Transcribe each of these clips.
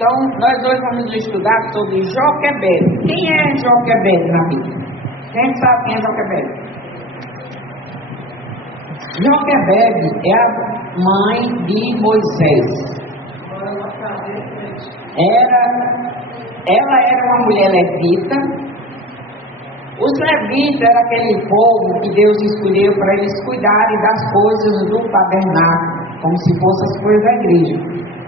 Então, nós hoje vamos estudar sobre Joquebede. Quem é Joquebede na Bíblia? Quem sabe quem é Joquebede? Joquebede é a mãe de Moisés. Ela era uma mulher levita. Os levitas eram aquele povo que Deus escolheu para eles cuidarem das coisas do tabernáculo, como se fossem as coisas da igreja.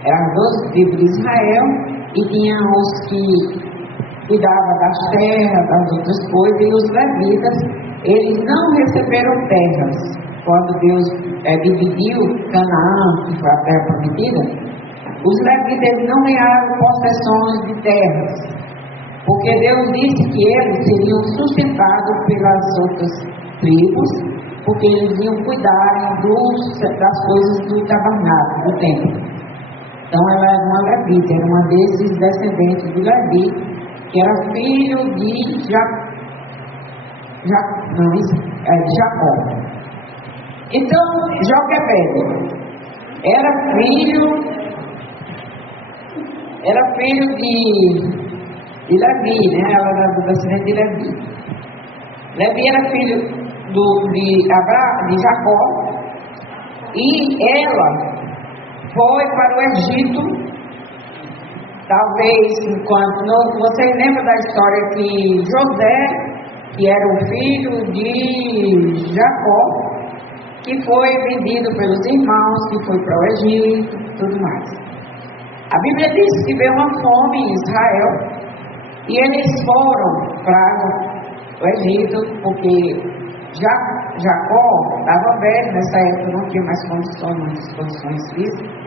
Eram 12 tribos de Israel e tinha os que cuidavam das terras, das outras coisas, e os levitas, eles não receberam terras. Quando Deus dividiu Canaã, que foi a terra prometida, os levitas não ganharam possessões de terras, porque Deus disse que eles seriam sustentados pelas outras tribos, porque eles iam cuidar das coisas do tabernáculo, do templo. Então ela era uma levita, era uma desses descendentes de Levi, que era filho de Jacó. Então, Joquebede era filho de Levi, né? Ela era do descendente de Levi. Levi era filho de Jacó, e ela foi para o Egito. Talvez, você lembra da história que José, que era o filho de Jacó, que foi vendido pelos irmãos, que foi para o Egito e tudo mais. A Bíblia diz que veio uma fome em Israel e eles foram para o Egito, porque Jacó estava velho, nessa época não tinha mais condições físicas,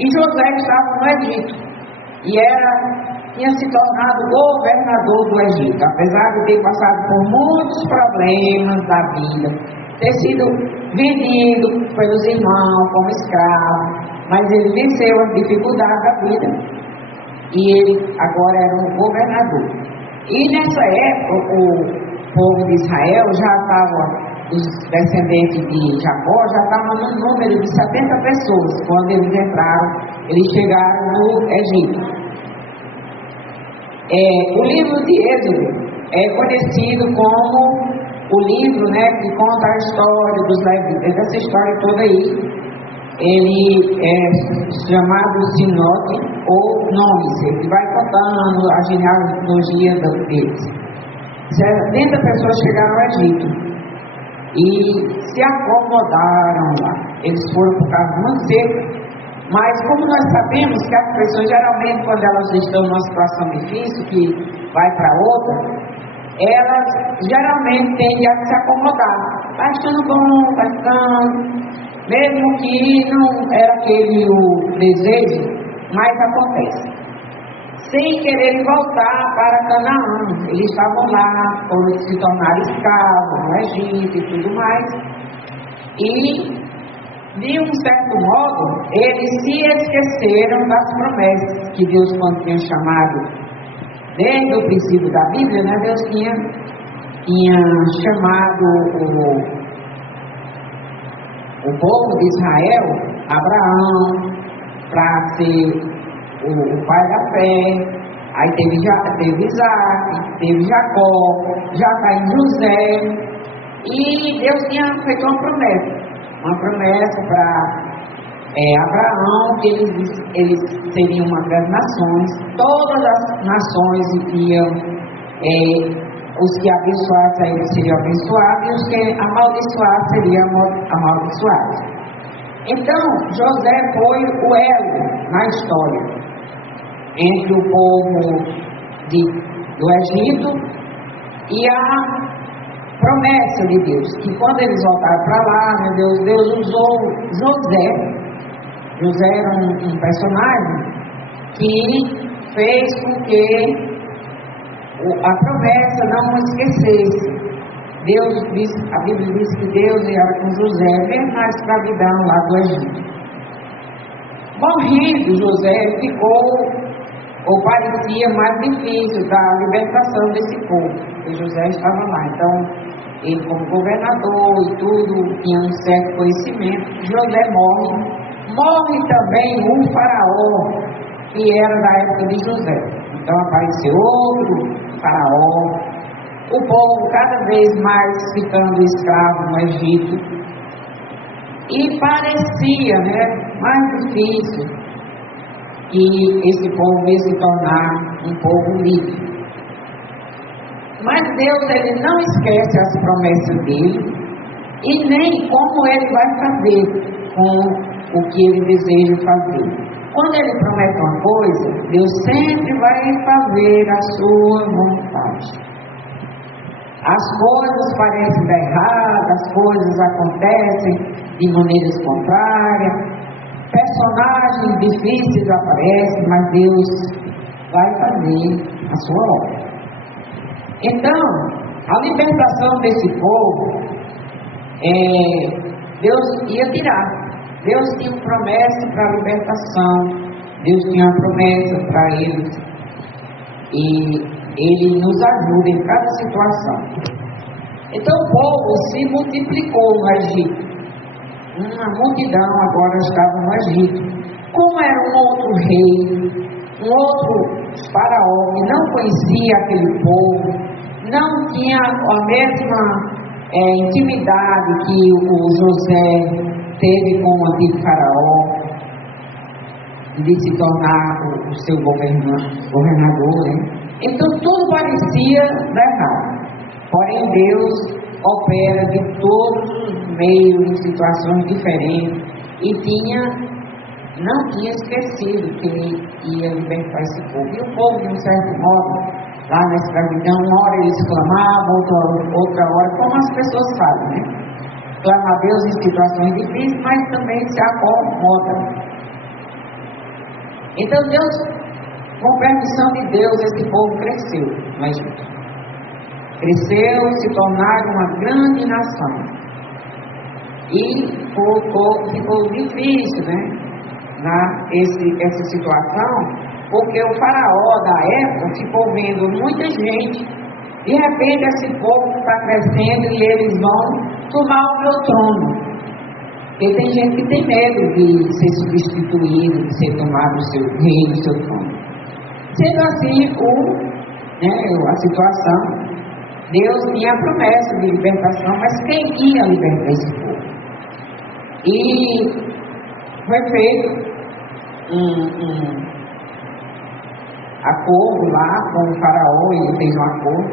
e José estava no Egito e tinha se tornado governador do Egito, apesar de ter passado por muitos problemas da vida, ter sido vendido pelos irmãos como escravo, mas ele venceu as dificuldades da vida e ele agora era um governador. E nessa época o povo de Israel já estava, os descendentes de Jacó já estavam no número de 70 pessoas quando eles chegaram no Egito. O livro de Êxodo é conhecido como o livro, que conta a história dos levitas. Essa história toda aí, ele é chamado Sinote ou Nomes. Ele vai contando a genealogia deles. 70 pessoas chegaram ao Egito e se acomodaram lá. Eles foram por causa muito seca, mas como nós sabemos que as pessoas geralmente, quando elas estão numa situação difícil, que vai para outra, elas geralmente tendem a se acomodar. Vai ficando bom, vai ficando, mesmo que não era aquele o desejo, mas acontece. Sem querer voltar para Canaã, eles estavam lá, foram se tornar escravos no Egito e tudo mais. E, de um certo modo, eles se esqueceram das promessas que Deus, quando tinha chamado, desde o princípio da Bíblia, Deus tinha chamado o povo de Israel, Abraão, para ser o pai da fé. Aí teve Isaac, teve Jacó, já está em José, e Deus tinha feito uma promessa para Abraão, que eles seriam uma das nações, todas as nações iam, os que abençoassem seriam abençoados, e os que amaldiçoassem seriam amaldiçoados. Então, José foi o elo na história entre o povo do Egito e a promessa de Deus, que quando eles voltaram para lá, Deus usou José. José era um personagem que fez com que a promessa não esquecesse. A Bíblia diz que Deus era com José, mesmo na escravidão lá do Egito. Morrendo, José ficou, ou parecia mais difícil da libertação desse povo, porque José estava lá. Então, ele como governador e tudo, tinha um certo conhecimento. José morre também um faraó, que era da época de José. Então apareceu outro faraó, o povo cada vez mais ficando escravo no Egito, e parecia, mais difícil que esse povo ia se tornar um povo livre. Mas Deus, ele não esquece as promessas dele e nem como ele vai fazer com o que ele deseja fazer. Quando ele promete uma coisa, Deus sempre vai fazer a sua vontade. As coisas parecem dar errado, as coisas acontecem de maneiras contrárias, personagens difíceis aparecem, mas Deus vai fazer a sua obra. Então, a libertação desse povo, Deus ia tirar. Deus tinha uma promessa para a libertação, Deus tinha uma promessa para eles, e Ele nos ajuda em cada situação. Então o povo se multiplicou no Egito. Uma multidão agora estava no Egito. Como era um outro rei, um outro faraó que não conhecia aquele povo, não tinha a mesma intimidade que o José teve com o antigo faraó, de se tornar o seu governador, Então tudo parecia dar errado. Porém Deus opera de todos os meios, em situações diferentes, e não tinha esquecido que ele ia libertar esse povo. E o povo, de um certo modo, lá na escravidão, uma hora eles clamavam, outra hora, como as pessoas fazem, clama a Deus em situações difíceis, mas também se acomoda. Então Deus, com permissão de Deus, esse povo cresceu no Egito. Cresceu, se tornaram uma grande nação. E ficou difícil, essa situação, porque o faraó da época ficou vendo muita gente. De repente esse povo está crescendo e eles vão tomar o meu trono. Porque tem gente que tem medo de ser substituído, de ser tomado o seu reino, o seu trono. Sendo assim, a situação, Deus tinha a promessa de libertação, mas quem ia libertar esse povo? E foi feito um acordo lá com o faraó, ele fez um acordo.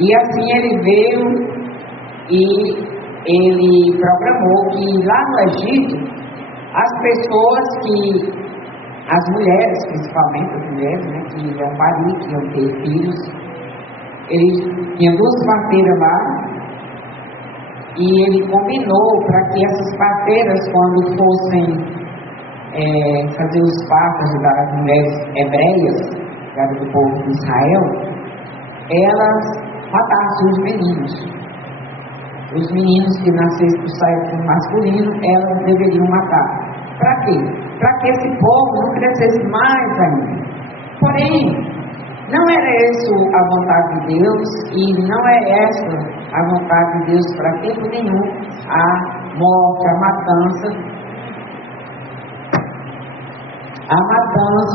E assim ele veio e ele programou que lá no Egito, as pessoas as mulheres, principalmente as mulheres, que iam parir, que iam ter filhos, ele tinha 2 parteiras lá, e ele combinou para que essas parteiras, quando fossem fazer os partos das mulheres hebreias, do povo de Israel, elas matassem os meninos. Os meninos que nascessem do sexo masculino, elas deveriam matar. Para quê? Para que esse povo não crescesse mais ainda. Porém, não era isso a vontade de Deus, e não é essa a vontade de Deus para tempo nenhum, a morte, a matança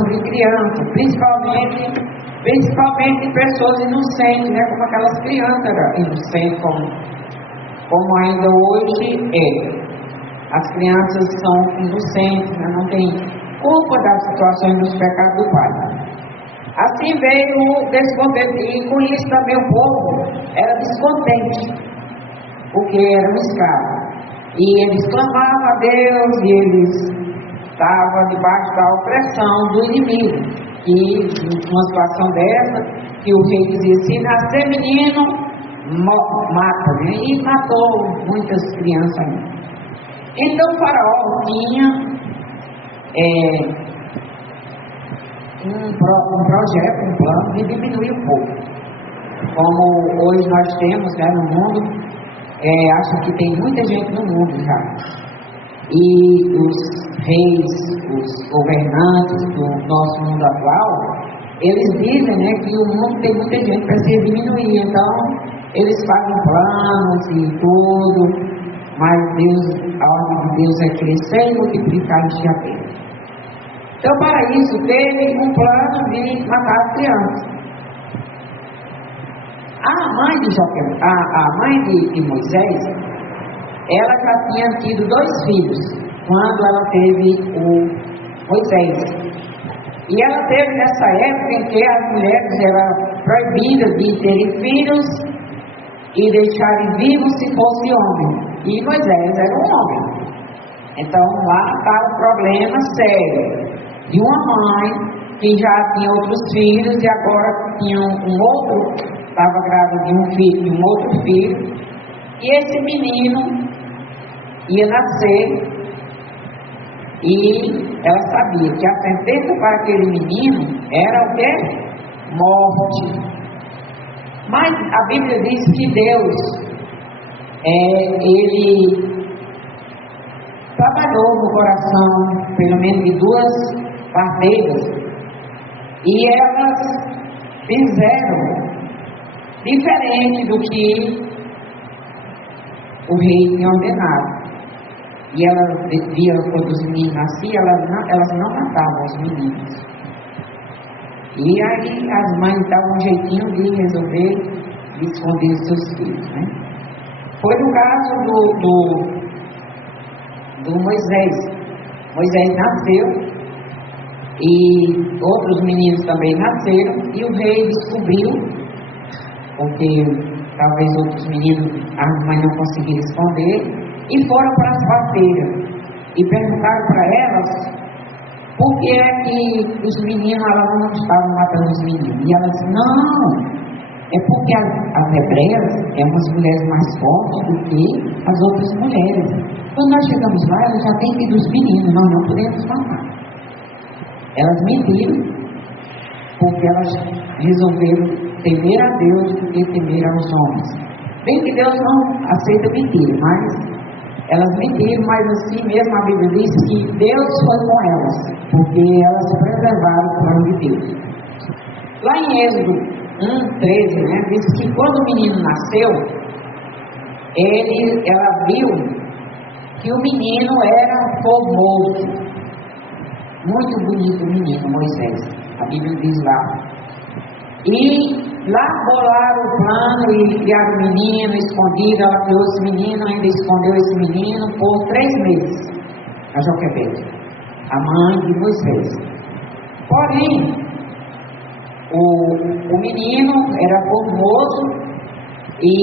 de crianças, principalmente pessoas inocentes, como aquelas crianças inocentes, como ainda hoje é. As crianças são inocentes, não têm culpa das situações dos pecados do pai. Assim veio o descontente, e com isso também o povo era descontente, porque eram escravos. E eles clamavam a Deus, e eles estavam debaixo da opressão do inimigo. E numa situação dessa, que o rei dizia, se nascer menino, mata, e matou muitas crianças ainda. Então o faraó tinha um projeto, um plano de diminuir o povo. Como hoje nós temos no mundo, acho que tem muita gente no mundo já. E os reis, os governantes do nosso mundo atual, eles dizem que o mundo tem muita gente para se diminuir. Então eles fazem planos e tudo, mas Deus, a ordem de Deus é crescer e multiplicar e encher a terra. Então, para isso, teve um plano de matar as crianças. A mãe de Moisés, ela já tinha tido 2 filhos quando ela teve o Moisés. E ela teve nessa época em que as mulheres eram proibidas de terem filhos e deixarem vivos se fosse homem. E Moisés era um homem. Então lá está o problema sério de uma mãe que já tinha outros filhos e agora tinha um outro, estava grávida de um filho, de um outro filho. E esse menino ia nascer. E ela sabia que a sentença para aquele menino era o quê? Morte. Mas a Bíblia diz que Deus, Ele trabalhou no coração, pelo menos de 2 parteiras, e elas fizeram diferente do que o rei tinha ordenado. E elas viam quando os meninos nasciam, elas não matavam os meninos. E aí as mães davam um jeitinho de resolver esconder os seus filhos, né? Foi no caso do Moisés. Moisés nasceu e outros meninos também nasceram e o rei descobriu, porque talvez outros meninos as mães não conseguiram esconder, e foram para as parteiras e perguntaram para elas por que é que os meninos, elas não estavam matando os meninos. E elas, não, é porque as hebreias são umas mulheres mais fortes do que as outras mulheres. Quando nós chegamos lá, elas já têm tido os meninos, nós não podemos matar. Elas mentiram, porque elas resolveram temer a Deus do que temer aos homens. Bem que Deus não aceita mentira, mas elas mentiram, mas assim mesmo a Bíblia diz que Deus foi com elas, porque elas preservaram o plano de Deus. Lá em Êxodo 1:13, né, diz que quando o menino nasceu, ela viu que o menino era formoso, muito bonito o menino, Moisés, a Bíblia diz lá. E lá bolaram o plano e criaram o menino escondido. Ela criou esse menino, ainda escondeu esse menino por 3 meses, a Joquebede, a mãe de Moisés. Porém, o menino era formoso e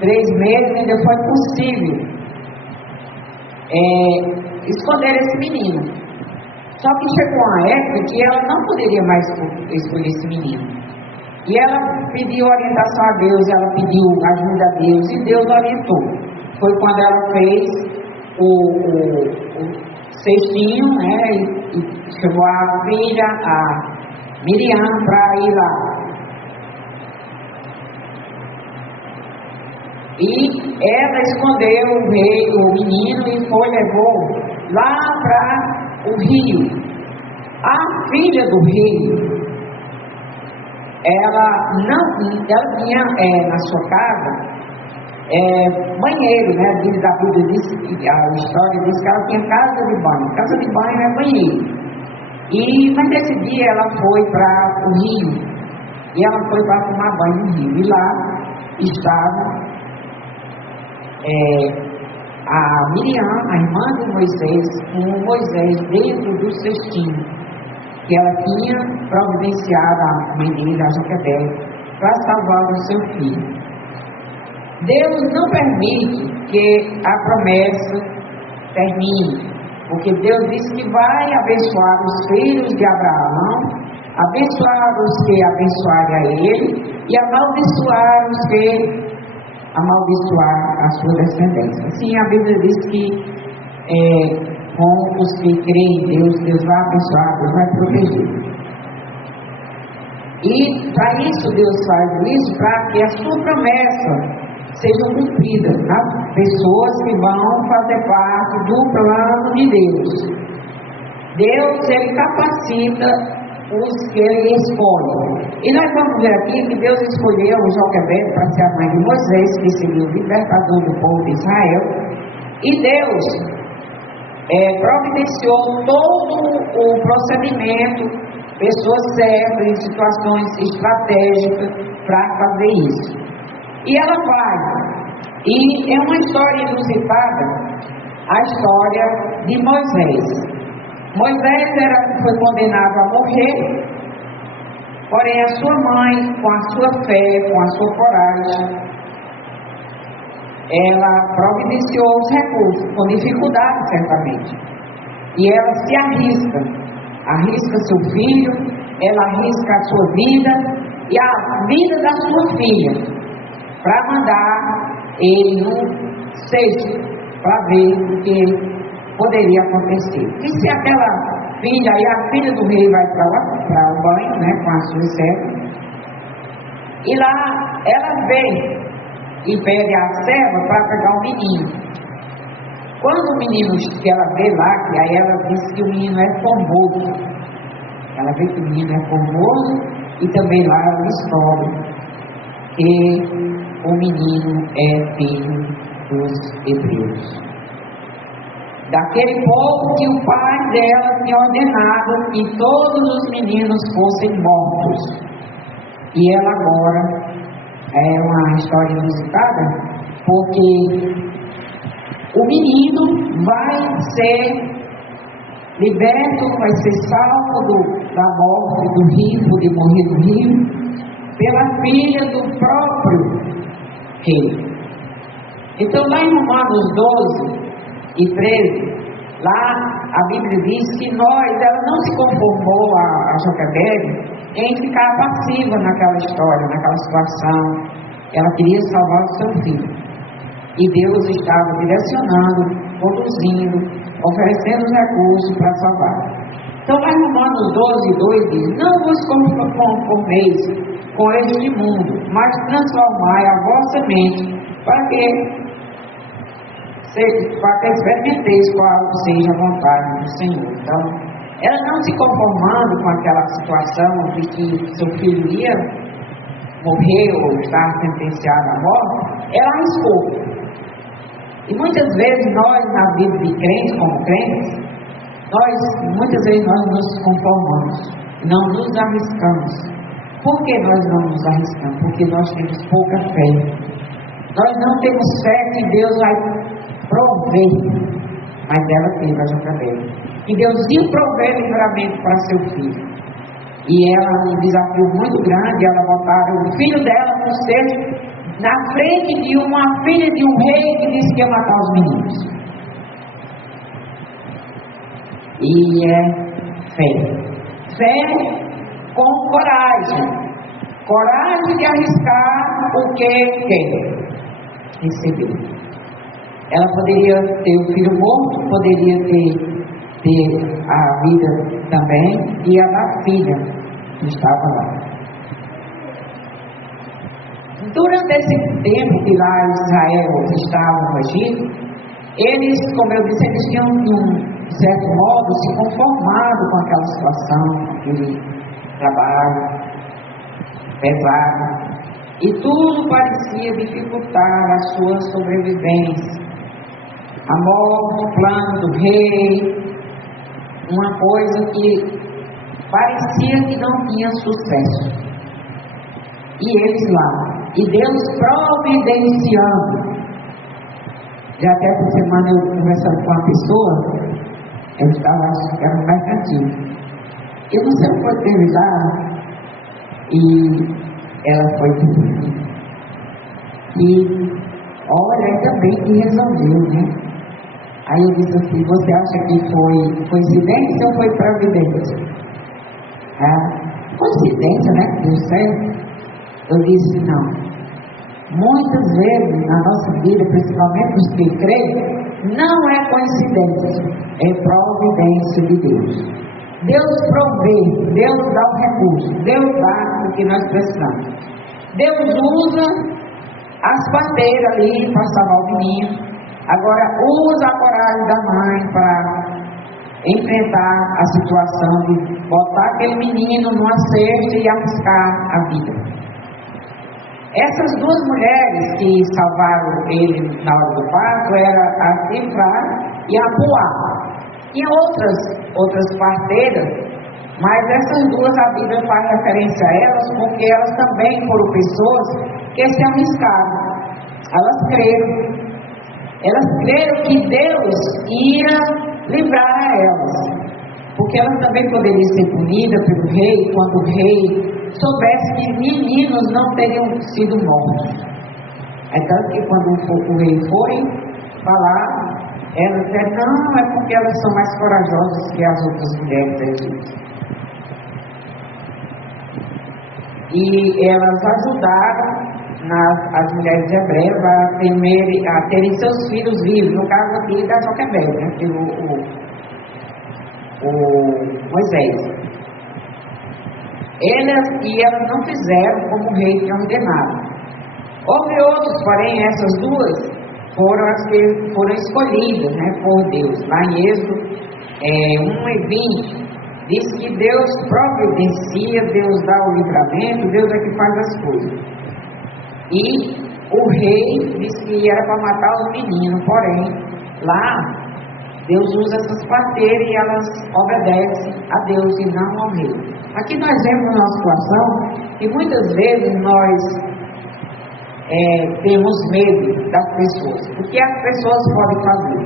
3 meses ainda foi possível esconder esse menino. Só que chegou uma época que ela não poderia mais escolher esse menino. E ela pediu orientação a Deus, ela pediu ajuda a Deus, e Deus orientou. Foi quando ela fez o cestinho, né, e chamou a filha, a Miriam, para ir lá. E ela escondeu o menino e levou lá para o rio. A filha do rei, ela tinha na sua casa banheiro, né? A Bíblia diz, a história diz que ela tinha casa de banho. Casa de banho é banheiro. Mas nesse dia ela foi para o rio. E ela foi para tomar banho no rio. E lá estava a Miriam, a irmã de Moisés, com Moisés dentro do cestinho que ela tinha providenciado a mãe dele, a Joquebede, para salvar o seu filho. Deus não permite que a promessa termine, porque Deus disse que vai abençoar os filhos de Abraão, abençoar os que abençoarem a ele e amaldiçoar os que amaldiçoar a sua descendência. Sim, a Bíblia diz que com os que creem em Deus, Deus vai abençoar, Deus vai proteger. E para isso Deus faz isso, para que a sua promessa seja cumprida nas pessoas que vão fazer parte do plano de Deus. Deus, Ele capacita os que Ele escolhe. E nós vamos ver aqui que Deus escolheu Joquebede para ser a mãe de Moisés, que seria o libertador do povo de Israel. E Deus providenciou todo o procedimento, pessoas certas, em situações estratégicas para fazer isso. E ela vai. E é uma história inusitada, a história de Moisés. Moisés foi condenado a morrer, porém a sua mãe, com a sua fé, com a sua coragem, ela providenciou os recursos, com dificuldade certamente. E ela se arrisca seu filho, ela arrisca a sua vida e a vida da sua filha, para mandar ele no cesto, para ver o que poderia acontecer. E se aquela filha, aí a filha do rei vai para o banho, né, com a sua serva, e lá ela vem e pede a serva para pegar o menino. Quando o menino, que ela vê lá, que aí ela diz que o menino é formoso, ela vê que o menino é formoso, e também lá ela descobre que o menino é filho dos hebreus, daquele povo que o pai dela tinha ordenado que todos os meninos fossem mortos. E ela agora é uma história inusitada, porque o menino vai ser liberto, vai ser salvo da morte, do risco de morrer no rio, pela filha do próprio rei. Então lá em Romanos 12 e 13, lá a Bíblia diz que ela não se conformou a Joquebede em ficar passiva naquela história, naquela situação. Ela queria salvar o seu filho. E Deus estava direcionando, conduzindo, oferecendo os recursos para salvar. Então lá em Romanos 12, 2 diz: não vos conformeis com este mundo, mas transformai a vossa mente, para que experimenteis qual seja a vontade do Senhor. Então, ela não se conformando com aquela situação de que seu filho ia morrer ou estar sentenciado à morte, ela arriscou. E muitas vezes nós, na vida de crentes, como crentes, muitas vezes nós nos conformamos, não nos arriscamos. Por que nós não nos arriscamos? Porque nós temos pouca fé. Nós não temos fé que Deus vai prover, mas ela teve a Joquebede. E Deus ia prover livramento para seu filho. E ela, um desafio muito grande, ela botaram o filho dela no cesto, na frente de uma filha de um rei que disse que ia matar os meninos. E é fé. Fé com coragem. Coragem de arriscar o que quer receber. Ela poderia ter o filho morto, poderia ter a vida também, e a da filha que estava lá. Durante esse tempo que lá Israel estava no Egito, eles, como eu disse, eles tinham de um certo modo se conformado com aquela situação, aquele trabalho pesado, e tudo parecia dificultar a sua sobrevivência. A morte, o plano do rei, uma coisa que parecia que não tinha sucesso. E eles lá, e Deus providenciando. Já até essa semana eu conversando com uma pessoa, eu estava, acho que era um mercantil. Eu não sei o que foi teve lá, e ela foi dizendo. E olha, ainda bem que resolveu, né? Aí eu disse assim: você acha que foi coincidência ou foi providência? Coincidência, né? Que deu certo. Eu disse: não. Muitas vezes na nossa vida, principalmente os que creem, não é coincidência, é providência de Deus. Deus provê, Deus dá o recurso, Deus dá o que nós precisamos. Deus usa as parteiras ali para salvar o menino. Agora usa a coragem da mãe para enfrentar a situação de botar aquele menino numa cesta e arriscar a vida. Essas duas mulheres que salvaram ele na hora do parto eram a Cifra e a Puá. Tinha outras parteiras, mas essas duas a Bíblia faz referência a elas, porque elas também foram pessoas que se arriscaram. Elas creram que Deus ia livrar a elas, porque elas também poderiam ser punidas pelo rei, quando o rei soubesse que meninos não teriam sido mortos. É tanto que quando o rei foi falar, ela disse, não, é porque elas são mais corajosas que as outras mulheres da Egito. E elas ajudaram as mulheres hebreias a terem seus filhos vivos, no caso aqui da Joquebed, né, o Moisés. Elas não fizeram como o rei tinha ordenado. Houve outros, porém, essas duas foram as que foram escolhidas, né, por Deus. Lá em Êxodo 1:20, diz que Deus providencia, Deus dá o livramento, Deus é que faz as coisas. E o rei disse que era para matar os meninos, porém, lá, Deus usa essas parteiras e elas obedecem a Deus e não ao rei. Aqui nós vemos uma situação que muitas vezes nós temos medo das pessoas, porque as pessoas podem fazer.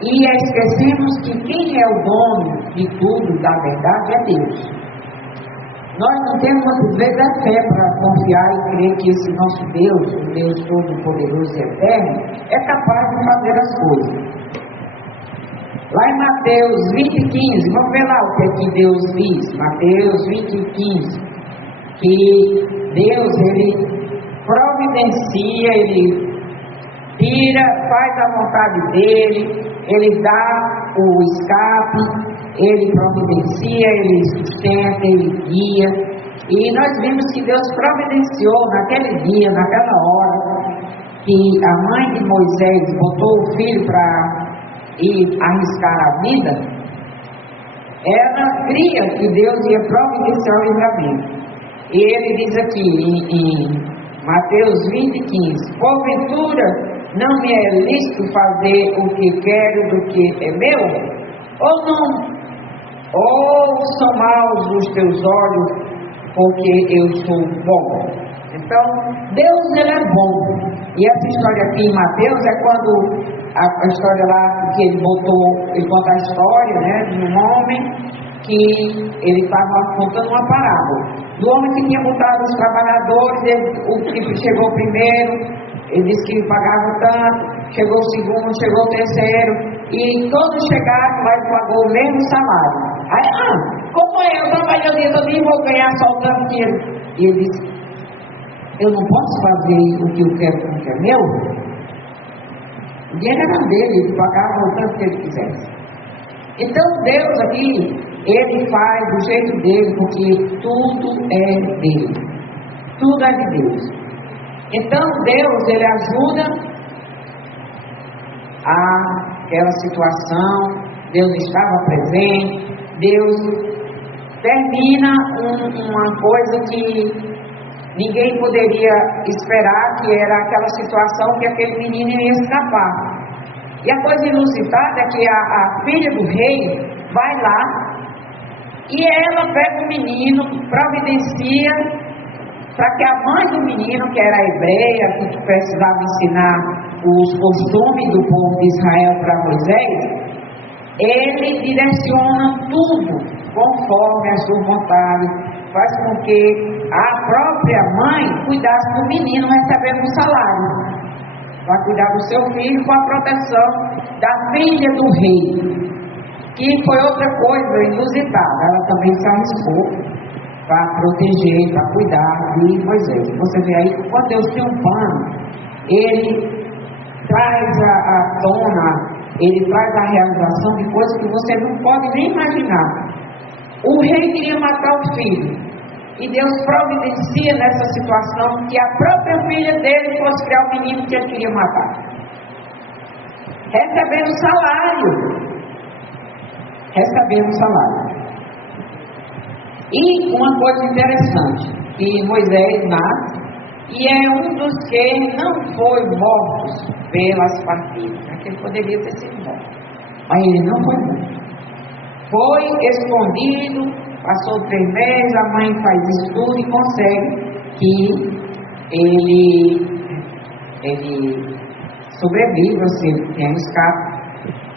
E esquecemos que quem é o dono de tudo, da verdade, é Deus. Nós não temos muitas vezes a fé para confiar e crer que esse nosso Deus, o Deus Todo-Poderoso e Eterno, é capaz de fazer as coisas. Lá em Mateus 20:15, vamos ver lá o que Deus diz. Mateus 20:15, que Deus, Ele providencia, Ele faz a vontade dEle, Ele dá o escape, Ele providencia, Ele sustenta, Ele guia. E nós vimos que Deus providenciou naquele dia, naquela hora, que a mãe de Moisés botou o filho para ir arriscar a vida. Ela cria que Deus ia providenciar o livramento. E ele diz aqui em Mateus 20:15, porventura não me é lícito fazer o que quero do que é meu? Ou não? Ou são maus os teus olhos porque eu sou bom? Então, Deus, Ele é bom. E essa história aqui em Mateus é quando a história lá que ele conta a história, né, de um homem que ele estava contando uma parábola. Do homem que tinha botado os trabalhadores, o que chegou primeiro, ele disse que pagava tanto, chegou o segundo, chegou o terceiro, e todos chegaram, mas pagou o mesmo salário. Aí, como eu trabalhei o dia todo e vou ganhar só o tanto que ele... E ele disse, eu não posso fazer o que eu quero com o que é meu? O dinheiro era dele, ele pagava o tanto que ele quisesse. Então Deus aqui, Ele faz do jeito dele, porque tudo é dele. Tudo é de Deus. Então Deus, Ele ajuda aquela situação, Deus estava presente, Deus termina uma coisa que ninguém poderia esperar, que era aquela situação que aquele menino ia escapar. E a coisa inusitada é que a filha do rei vai lá e ela pega o menino, providencia para que a mãe do menino, que era hebreia, que precisava ensinar os costumes do povo de Israel para Moisés, ele direciona tudo conforme a sua vontade, faz com que a própria mãe cuidasse do menino recebendo um salário, para cuidar do seu filho com a proteção da filha do rei, que foi outra coisa inusitada. Ela também se arriscou para proteger, para cuidar de Moisés. Você vê aí, quando Deus tem um plano, Ele traz à tona, Ele traz a realização de coisas que você não pode nem imaginar. O rei queria matar o filho, e Deus providencia nessa situação que a própria filha dele fosse criar o menino que ele queria matar, recebendo salário. E uma coisa interessante, que Moisés nasce e é um dos que não foi morto pelas partidas, né? Que ele poderia ter sido morto, mas ele não foi morto. Foi escondido, passou 3 meses, a mãe faz estudo e consegue que ele sobrevive, ou seja, tem um escape.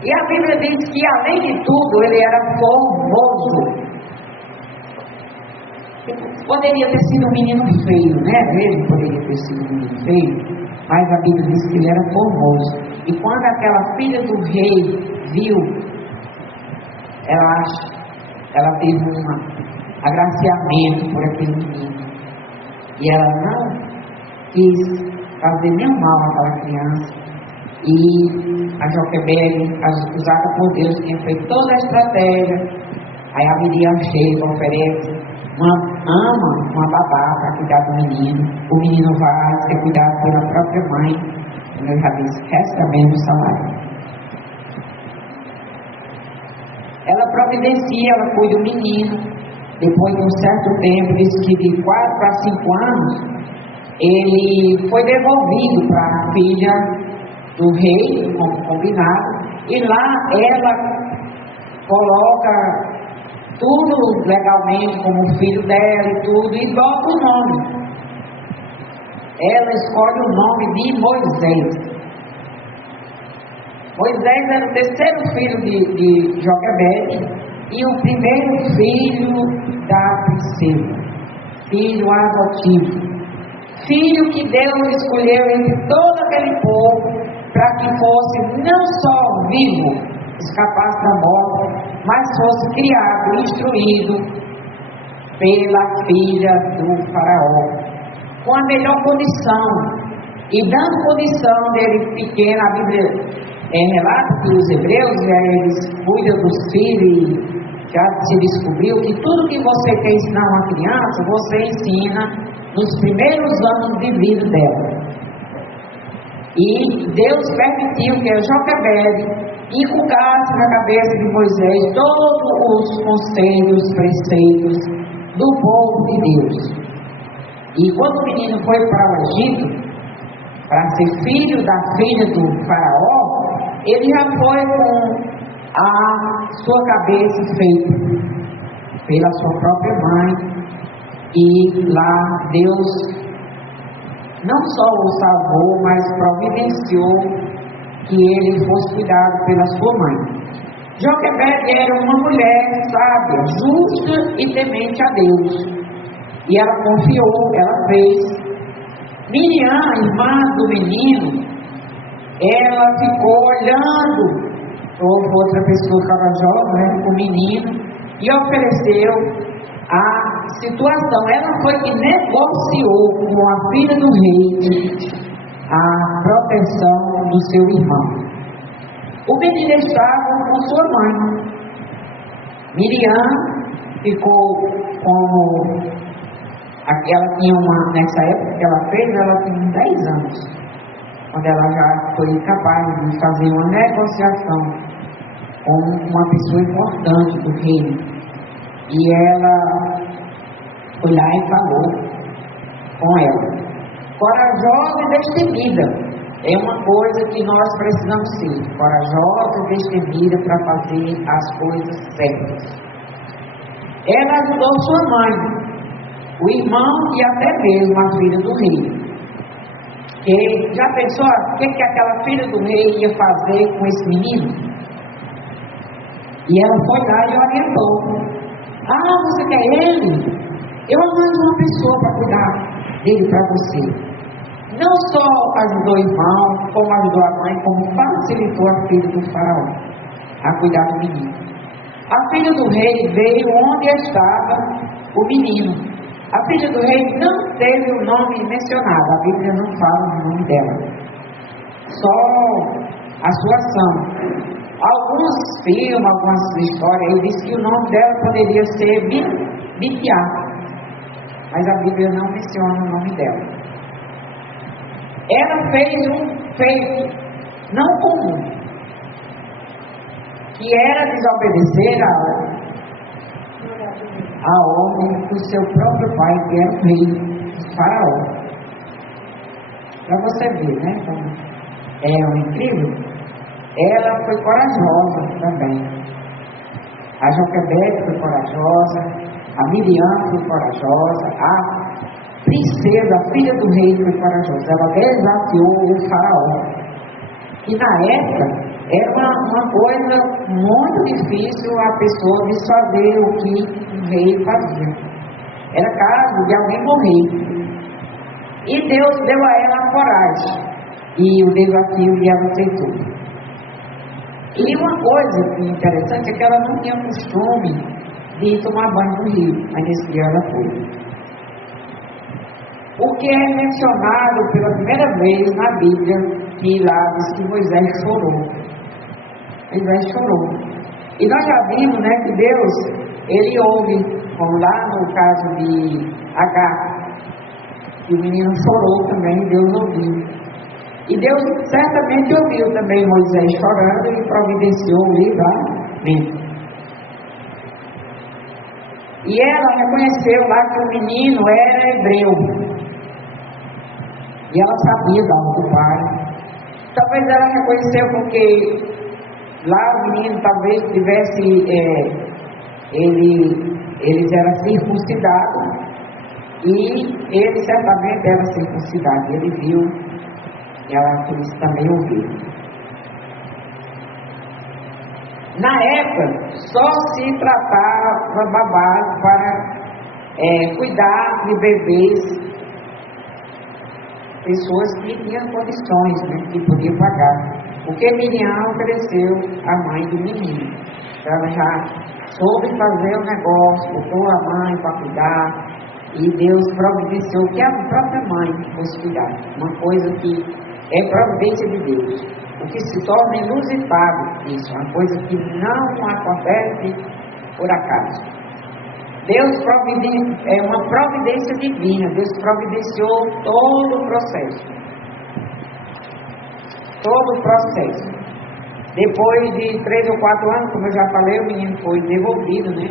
E a Bíblia diz que, além de tudo, ele era formoso. Poderia ter sido um menino feio, né? Ele poderia ter sido um menino feio, mas a Bíblia diz que ele era formoso. E quando aquela filha do rei viu, ela teve um agraciamento por aquele menino. E ela não quis fazer nenhum mal àquela criança. E a Joquebede, usada por Deus, tinha feito toda a estratégia. Aí a Miriam chega, oferece uma babá para cuidar do menino. O menino vai ser cuidado pela própria mãe. Como eu já disse, resta mesmo o salário. Ela providencia, ela cuida do menino. Depois de um certo tempo, diz que de 4 a 5 anos, ele foi devolvido para a filha do rei, como combinado. E lá ela coloca tudo legalmente como filho dela e tudo, e bota o nome. Ela escolhe o nome de Moisés. Moisés era o 3º filho de Joquebede e o primeiro filho da princesa, filho adotivo, filho que Deus escolheu entre todo aquele povo para que fosse não só vivo, escapasse da morte, mas fosse criado, instruído pela filha do faraó, com a melhor condição, e dando condição dele pequeno. A Bíblia relata que os hebreus, eles cuidam dos filhos, e já se descobriu que tudo que você quer ensinar uma criança, você ensina nos primeiros anos de vida dela. E Deus permitiu que a Joquebede inculcasse na cabeça de Moisés todos os conselhos, preceitos do povo de Deus. E quando o menino foi para o Egito, para ser filho da filha do faraó, ele já foi com a sua cabeça feita pela sua própria mãe. E lá Deus não só o salvou, mas providenciou que ele fosse cuidado pela sua mãe. Joquebede era uma mulher sábia, justa e temente a Deus. E ela confiou, ela fez. Miriam, irmã do menino, ela ficou olhando. Houve outra pessoa corajosa, né, o menino, e ofereceu a situação. Ela foi que negociou com a filha do rei a proteção do seu irmão. O menino estava com sua mãe. Miriam ficou como... Ela tinha nessa época que ela fez, ela tinha 10 anos. Quando ela já foi capaz de fazer uma negociação com uma pessoa importante do reino. E ela foi lá e falou com ela. Corajosa e destemida. É uma coisa que nós precisamos ser. Corajosa e destemida para fazer as coisas certas. Ela ajudou sua mãe, o irmão e até mesmo a filha do rei. Que já pensou o que aquela filha do rei ia fazer com esse menino? E ela foi lá e orientou. Você quer ele? Eu arranjo uma pessoa para cuidar dele para você. Não só ajudou o irmão, como ajudou a mãe, como facilitou a filha do faraó a cuidar do menino. A filha do rei veio onde estava o menino. A filha do rei não teve o nome mencionado, a Bíblia não fala o nome dela, só a sua ação. Alguns filmes, algumas histórias, ele diz que o nome dela poderia ser Bipiá, mas a Bíblia não menciona o nome dela. Ela fez um feito não comum, que era desobedecer a ordem do seu próprio pai, que era o rei Faraó. Para você ver, né? Como é incrível. Ela foi corajosa também. A Joquebede foi corajosa, a Miriam foi corajosa, a princesa, a filha do rei, foi corajosa. Ela desafiou o faraó. E na época, era uma coisa muito difícil a pessoa desfazer o que o rei fazia. Era caso de alguém morrer. E Deus deu a ela a coragem e o desafio, e ela aceitou. E uma coisa interessante é que ela não tinha costume de tomar banho no rio, mas nesse dia ela foi. O que é mencionado pela primeira vez na Bíblia, que lá diz que Moisés chorou. Moisés chorou. E nós já vimos, né, que Deus, ele ouve, como lá no caso de Agar, que o menino chorou também, Deus ouviu. E Deus certamente ouviu também Moisés chorando e providenciou o livramento. E ela reconheceu lá que o menino era hebreu. E ela sabia da alma do pai. Talvez ela reconheceu porque lá o menino talvez tivesse, eles eram circuncidados. E ele certamente era circuncidado. Ele viu, e ela também ouviu. Na época, só se tratava babás para cuidar de bebês, pessoas que tinham condições, né, que podiam pagar. Porque Miriam ofereceu a mãe do menino. Então ela já soube fazer o negócio, botou a mãe para cuidar, e Deus providenciou que a própria mãe fosse cuidar. Uma coisa que é providência de Deus. O que se torna inusitado, isso, uma coisa que não acontece por acaso. Deus é uma providência divina. Deus providenciou todo o processo. Todo o processo. Depois de 3 ou 4 anos, como eu já falei, o menino foi devolvido, né?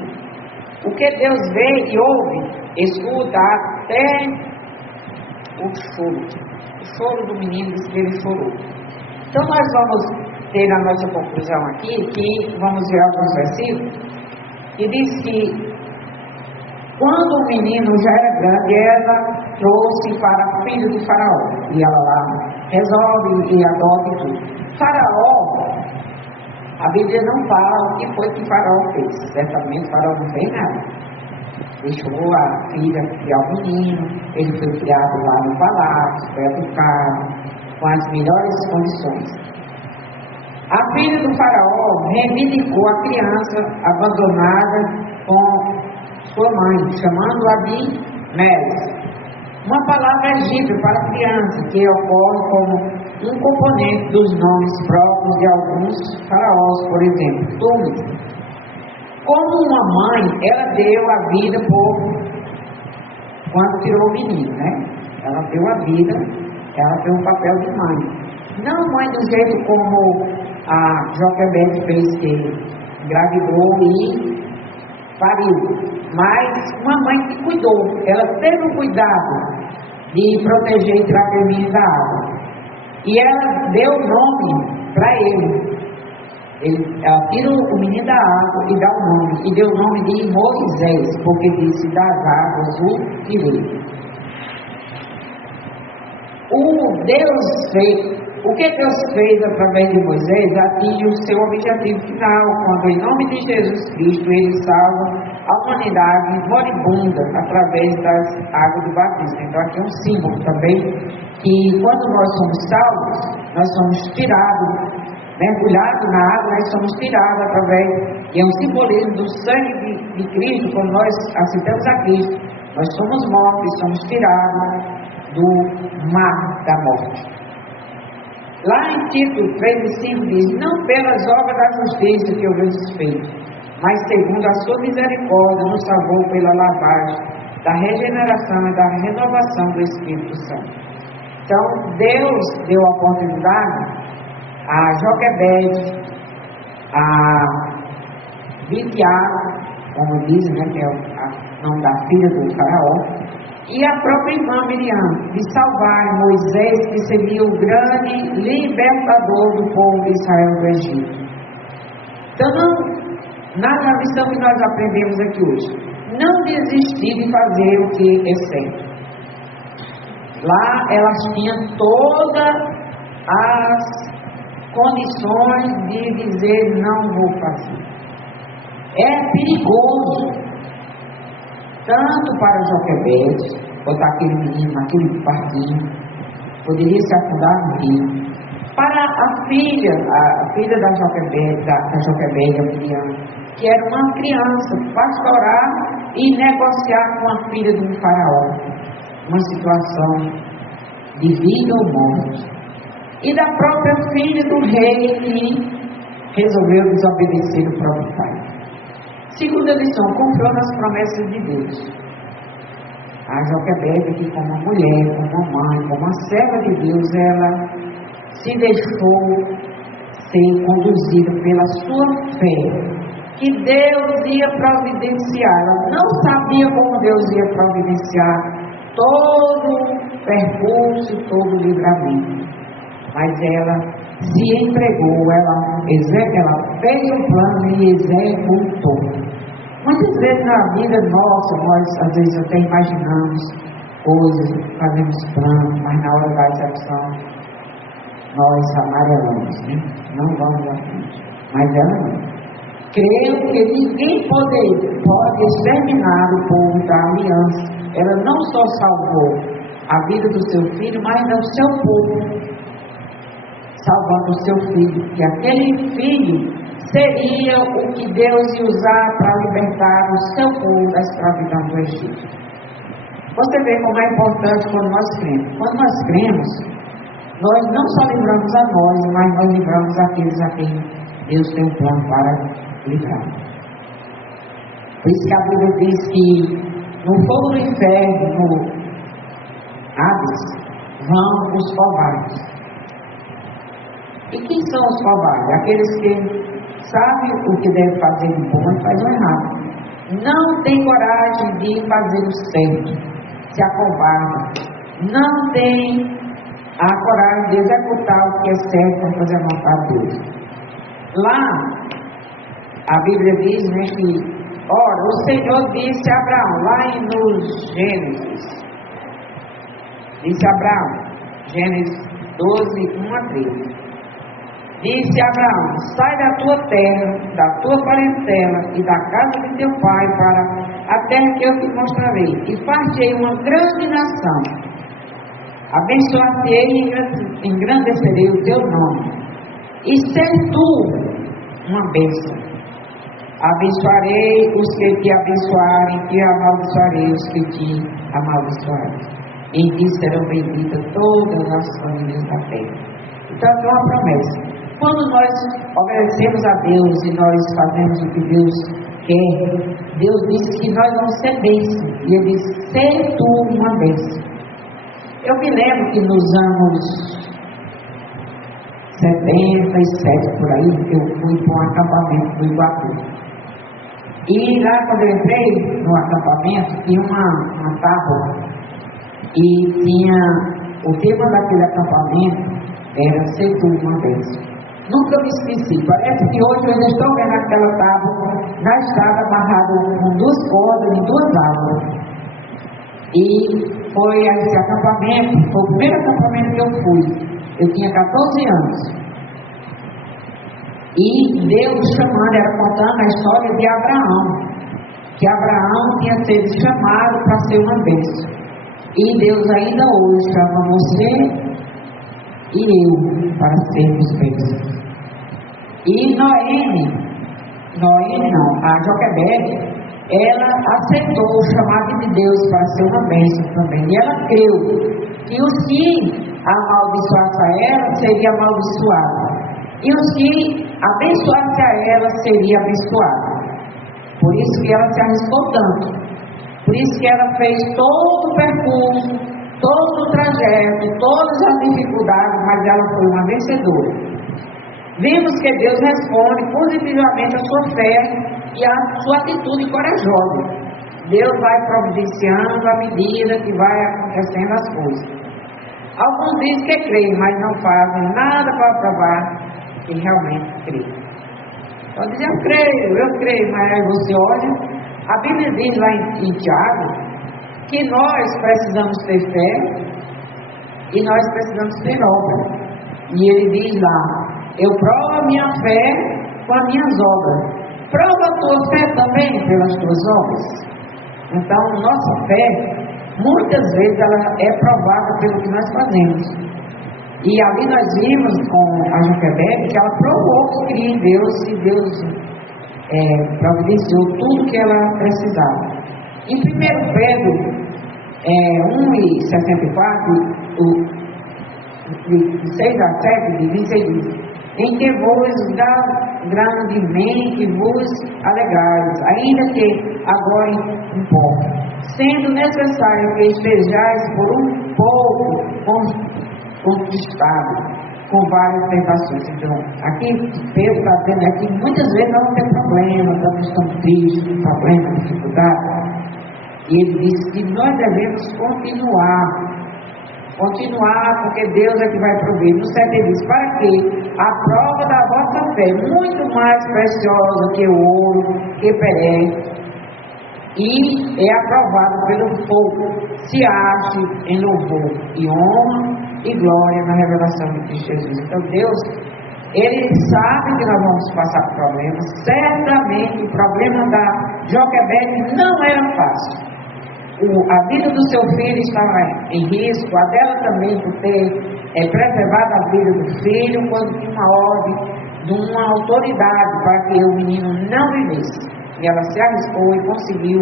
O que Deus vê e ouve, escuta até o choro do menino, diz que ele chorou. Então nós vamos ter a nossa conclusão aqui, que vamos ver alguns versículos, que diz que quando o menino já era grande, ela trouxe para filho de Faraó. E ela lá resolve e adota e tudo. Faraó, a Bíblia não fala o que foi que Faraó fez. Certamente Faraó não fez nada. Deixou a filha criar o menino, ele foi criado lá no palácio, foi educado, com as melhores condições. A filha do Faraó reivindicou a criança abandonada com sua mãe, chamando-a de Meres. Uma palavra egípcia para criança, que ocorre como um componente dos nomes próprios de alguns faraós, por exemplo, Tumis. Como uma mãe, ela deu a vida quando tirou o menino, né? Ela deu a vida, ela tem um papel de mãe. Não mãe do jeito como a Joquebede fez, que engravidou e pariu, mas uma mãe que cuidou. Ela teve o cuidado de proteger e tirar o menino da água. E ela deu o nome para ele. Ela tira o menino da água e dá o nome. E deu o nome de Moisés, porque disse: das águas o tirei. O que Deus fez através de Moisés atinge o seu objetivo final, quando em nome de Jesus Cristo ele salva a humanidade moribunda através das águas do batismo. Então aqui é um símbolo também, que quando nós somos salvos, nós somos tirados, mergulhados na água, nós somos tirados através, e é um simbolismo do sangue de Cristo. Quando nós aceitamos a Cristo, nós somos mortos e somos tirados do mar da morte. Lá em Tito 3:5 diz: não pelas obras da justiça que houvemos feito, mas segundo a sua misericórdia nos salvou pela lavagem da regeneração e da renovação do Espírito Santo. Então Deus deu a oportunidade a Joquebede, a Bitiá, como dizem, né, que é o nome da filha do Faraó, e a própria irmã Miriam, de salvar Moisés, que seria o grande libertador do povo de Israel do Egito. Então Na lição que nós aprendemos aqui hoje, não desistir de fazer o que é certo. Lá elas tinham todas as condições de dizer não vou fazer. É perigoso, tanto para Joquebede, botar aquele menino naquele parquinho, poderia se afundar no rio. Para a filha da Joquebede, a Miriam, que era uma criança, pastorar e negociar com a filha de um faraó, uma situação de vida ou morte. E da própria filha do rei que resolveu desobedecer o próprio pai. Segunda lição, confiou nas promessas de Deus. A Joquebede, que como mulher, como mãe, como uma serva de Deus, ela se deixou ser conduzida pela sua fé, que Deus ia providenciar. Ela não sabia como Deus ia providenciar todo o percurso, todo o livramento, mas ela se entregou, ela fez o plano e executou. Muitas vezes na vida nossa, nós às vezes até imaginamos coisas, fazemos planos, mas na hora da execução nós amarelamos, né? Não vamos à frente. Mas ela não. Creio que ninguém pode exterminar o povo da aliança. Ela não só salvou a vida do seu filho, mas do seu povo, salvando o seu filho, que aquele filho seria o que Deus ia usar para libertar o seu povo da escravidão do Egito. Você vê como é importante quando nós cremos. Quando nós cremos, nós não só livramos a nós, mas nós livramos aqueles a quem Deus tem um plano para livrar. Por isso que a Bíblia diz que no fogo do inferno, no Hades, vão os covardes. E quem são os covardes? Aqueles que sabem o que devem fazer de bom e fazem o errado. Não tem coragem de fazer o certo, se acovardam. Não tem a coragem de executar o que é certo para fazer a vontade de Deus. Lá, a Bíblia diz, né, que ora, o Senhor disse a Abraão, lá no Gênesis, disse a Abraão, Gênesis 12, 1 a 13, disse a Abraão, sai da tua terra, da tua parentela e da casa de teu pai para a terra que eu te mostrarei, e far-te-ei uma grande nação, abençoar-te-ei e engrandecerei o teu nome, e ser tu uma bênção. Abençoarei os que te abençoarem, e amaldiçoarei os que te amaldiçoarem. Em ti serão benditas todas as famílias da terra. Então, é uma promessa. Quando nós obedecemos a Deus e nós fazemos o que Deus quer, Deus disse que nós vamos ser bênçãos. E Ele disse, ser tu uma bênção. Eu me lembro que nos anos 77, por aí, eu fui para um acampamento do Iguatu. E lá, quando eu entrei no acampamento, tinha uma tábua. E tinha, o tema daquele acampamento era ser tu uma bênção. Nunca me esqueci. Parece que hoje eu ainda estou vendo aquela tábua na estrada amarrada com 2 cordas e 2 árvores. E foi esse acampamento, foi o primeiro acampamento que eu fui. Eu tinha 14 anos. E Deus chamando, era contando a história de Abraão. Que Abraão tinha sido chamado para ser uma bênção. E Deus ainda hoje chama você e eu para sermos bênçãos. E Noemi não, a Joquebede, ela aceitou o chamado de Deus para ser uma bênção também. E ela creu que os que amaldiçoassem a ela seria amaldiçoado. E os que abençoassem a ela seria abençoado. Por isso que ela se arriscou tanto. Por isso que ela fez todo o percurso, todo o trajeto, todas as dificuldades, mas ela foi uma vencedora. Vimos que Deus responde positivamente a sua fé e a sua atitude corajosa. Deus vai providenciando à medida que vai acontecendo as coisas. Alguns dizem que creem, mas não fazem nada para provar que realmente creem. Pode dizer, eu creio, mas aí você olha, a Bíblia diz lá em Tiago, que nós precisamos ter fé e nós precisamos ter obra. E ele diz lá, eu provo a minha fé com as minhas obras. Prova a tua fé também pelas tuas obras. Então, nossa fé, muitas vezes, ela é provada pelo que nós fazemos. E ali nós vimos com a Joquebede que ela provou que cria em Deus e Deus providenciou tudo que ela precisava. Em 1 Pedro 1,64, de 6 a 7, diz ele, em que vos dá grandemente vos alegrais, ainda que agora um pouco, sendo necessário que estejais por um pouco conquistado com várias tentações. Então, aqui Pedro está dizendo que muitas vezes nós vamos ter problemas, estamos tristes, problemas, dificuldades. E ele disse que nós devemos continuar, porque Deus é que vai prover. No 7 ele diz, para que a prova da vossa fé, muito mais preciosa que o ouro, que perece, e é aprovado pelo fogo, se ache em louvor e honra e glória na revelação de Cristo Jesus. Então Deus, Ele sabe que nós vamos passar por problemas. Certamente o problema da Joquebede não era fácil. A vida do seu filho estava em risco, a dela também, por ter preservado a vida do filho, quando tinha uma ordem de uma autoridade para que o menino não vivesse. E ela se arriscou e conseguiu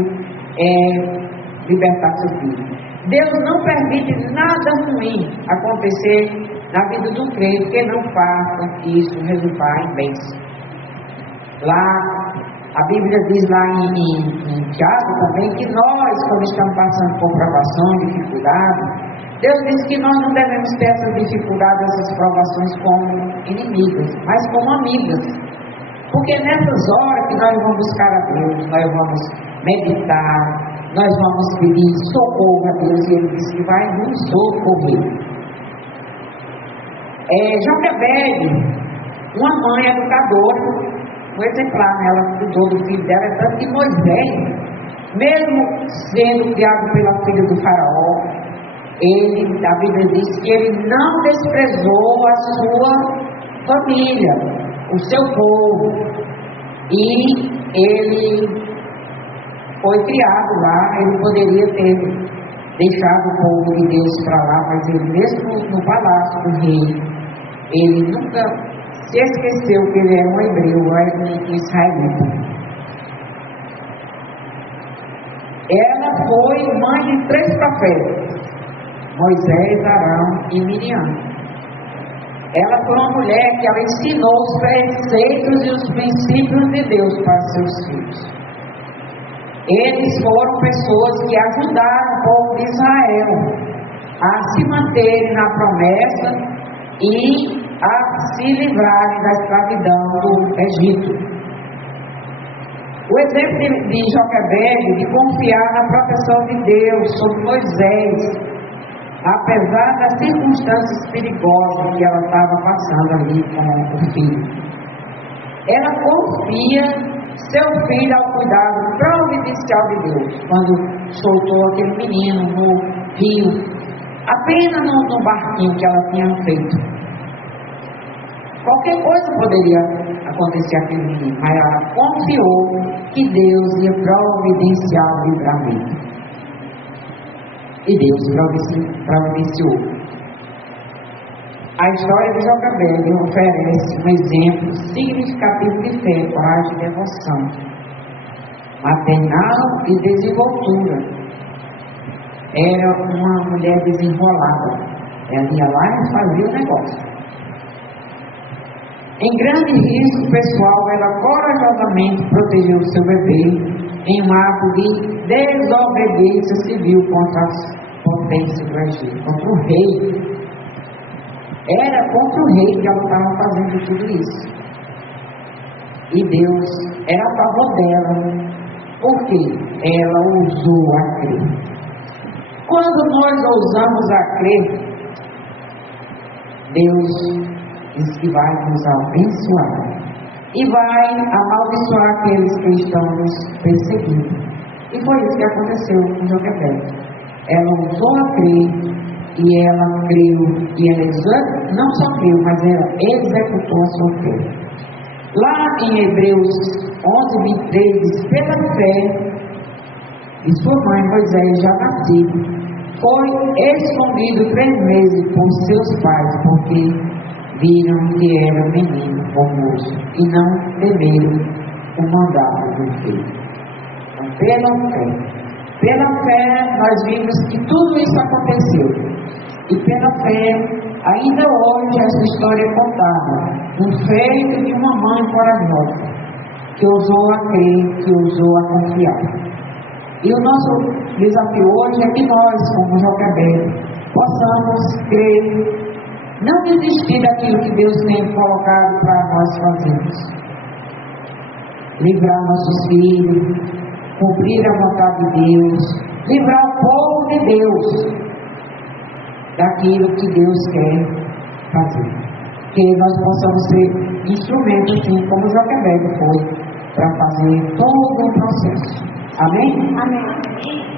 libertar seu filho. Deus não permite nada ruim acontecer na vida do crente que não faça isso resultar em bênção. Lá, a Bíblia diz lá em Tiago também que nós, quando estamos passando por provação, dificuldade, Deus diz que nós não devemos ter essas dificuldades, essas provações como inimigas, mas como amigas. Porque nessas horas que nós vamos buscar a Deus, nós vamos meditar, nós vamos pedir socorro a Deus, e Ele diz que vai nos socorrer. Joquebede, uma mãe educadora, um exemplar, né? Ela cuidou do filho dela, tanto que Moisés, mesmo sendo criado pela filha do faraó, a Bíblia diz que ele não desprezou a sua família, o seu povo, e ele foi criado lá. Ele poderia ter deixado o povo de Deus para lá, mas ele mesmo no palácio do rei, ele nunca se esqueceu que ele é um hebreu, um israelita. Ela foi mãe de 3 profetas, Moisés, Arão e Miriam. Ela foi uma mulher que ela ensinou os preceitos e os princípios de Deus para seus filhos. Eles foram pessoas que ajudaram o povo de Israel a se manterem na promessa e a se livrarem da escravidão do Egito. O exemplo de Joquebede, de confiar na proteção de Deus sobre Moisés, apesar das circunstâncias perigosas que ela estava passando ali com o filho. Ela confia seu filho ao cuidado providencial de Deus, quando soltou aquele menino no rio, apenas no barquinho que ela tinha feito. Qualquer coisa poderia acontecer àquele menino, mas ela confiou que Deus ia providenciar o livramento. E Deus providenciou. A história de Joquebede oferece um exemplo significativo de fé, coragem e devoção, maternal e desenvoltura. Era uma mulher desenrolada. Ela ia lá e fazia o negócio. Em grande risco pessoal, ela corajosamente protegeu seu bebê em um ato de desobediência civil contra as potências do Egito, contra o rei. Era contra o rei que ela estava fazendo tudo isso. E Deus era a favor dela, porque ela ousou a crer. Quando nós ousamos a crer, Deus diz que vai nos abençoar. e vai amaldiçoar aqueles que estão nos perseguindo. E foi isso que aconteceu com Joquebede. Ela ousou a crer, e ela creu, e ela não só creu, mas ela executou a sua fé. Lá em Hebreus 11:23 diz: pela fé de sua mãe Moisés, já nascido, foi escondido 3 meses por seus pais, porque viram que era menino formoso, e não temeram o mandato do filho. Então, pela fé, nós vimos que tudo isso aconteceu. E pela fé, ainda hoje essa história é contada. Um feito de uma mãe corajosa, que ousou a crer, que ousou a confiar. E o nosso desafio hoje é que nós, como Joquebede, possamos crer, não desistir daquilo que Deus tem colocado para nós fazermos. Livrar nossos filhos, cumprir a vontade de Deus, livrar o povo de Deus daquilo que Deus quer fazer. Que nós possamos ser instrumentos, assim como Joquebede foi, para fazer todo o processo. Amém? Amém.